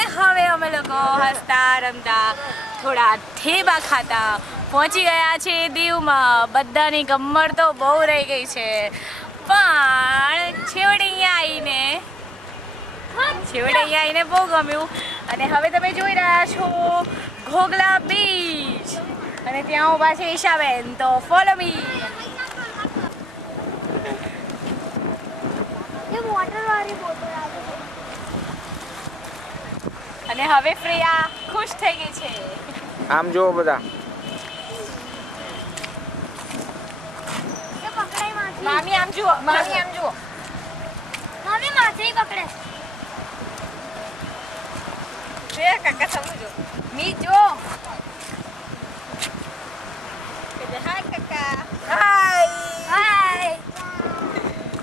અને હવે અમે લોકો હસતા રમતા થોડા ઠેબા ખાતા પહોંચી ગયા છે દીવમાં. બધાની ગમ્મત તો બહુ રહી ગઈ છે, પણ છેવટે અહીંયા આવીને બહુ ગમ્યું. અને હવે તમે જોઈ રહ્યા છો ઘોઘલા બીચ, અને ત્યાં ઊભા છે ઈશાબેન. તો ફોલો મી. અને હવે પ્રિયા ખુશ થઈ ગઈ છે. આમ જુઓ બધા. મામી આમ જુઓ, મામી આમ જુઓ. મમ્મી માછલી પકડે. બે કાકા સમજો. મી જો. હાય કાકા. હાય. હાય.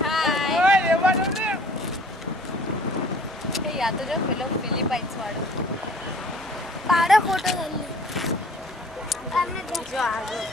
હાય. ઓય લેવાનું ને. એ યા તો જો પેલો ફિલિપાઇન્સ વાળો. પાડો ફોટો લઈ અમને જો આગળ.